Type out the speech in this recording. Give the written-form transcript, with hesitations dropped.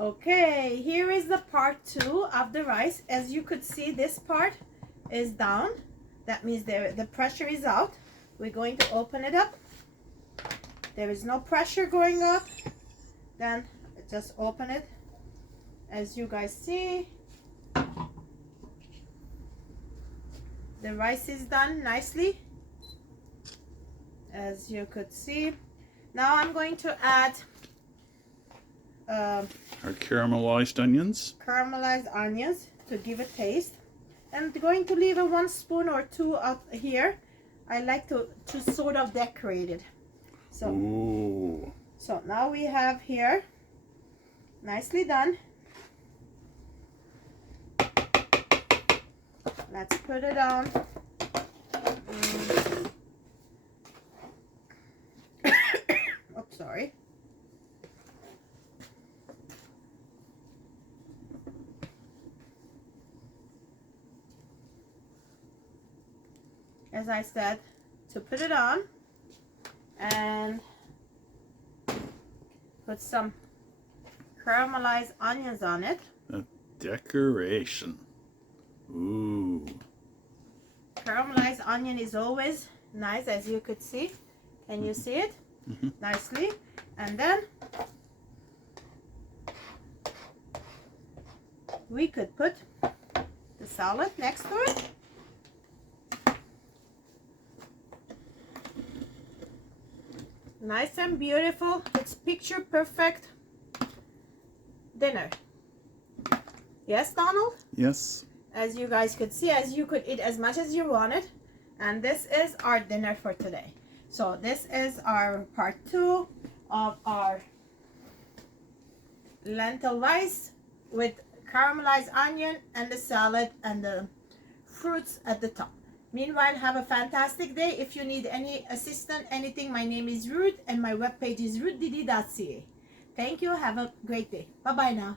Okay, here is the part 2 of the rice. As you could see, this part is down. That means the pressure is out. We're going to open it up. There is no pressure going up. Then just open it. As you guys see, the rice is done nicely, as you could see. Now I'm going to add our caramelized onions. Caramelized onions to give a taste. I'm going to leave a 1 spoon or 2 up here. I like to sort of decorate it. So, ooh. So now we have here, nicely done. Let's put it on. Oops, sorry. As I said, to put it on and put some caramelized onions on it. A decoration. Ooh. Caramelized onion is always nice, as you could see. Can you see it? Nicely. And then we could put the salad next to it. Nice and beautiful. It's picture perfect dinner. Yes, Donald? Yes. As you guys could see, as you could eat as much as you wanted. And this is our dinner for today. So this is our part 2 of our lentil rice with caramelized onion and the salad and the fruits at the top. Meanwhile, have a fantastic day. If you need any assistance, anything, my name is Ruth and my webpage is ruthdd.ca. Thank you. Have a great day. Bye-bye now.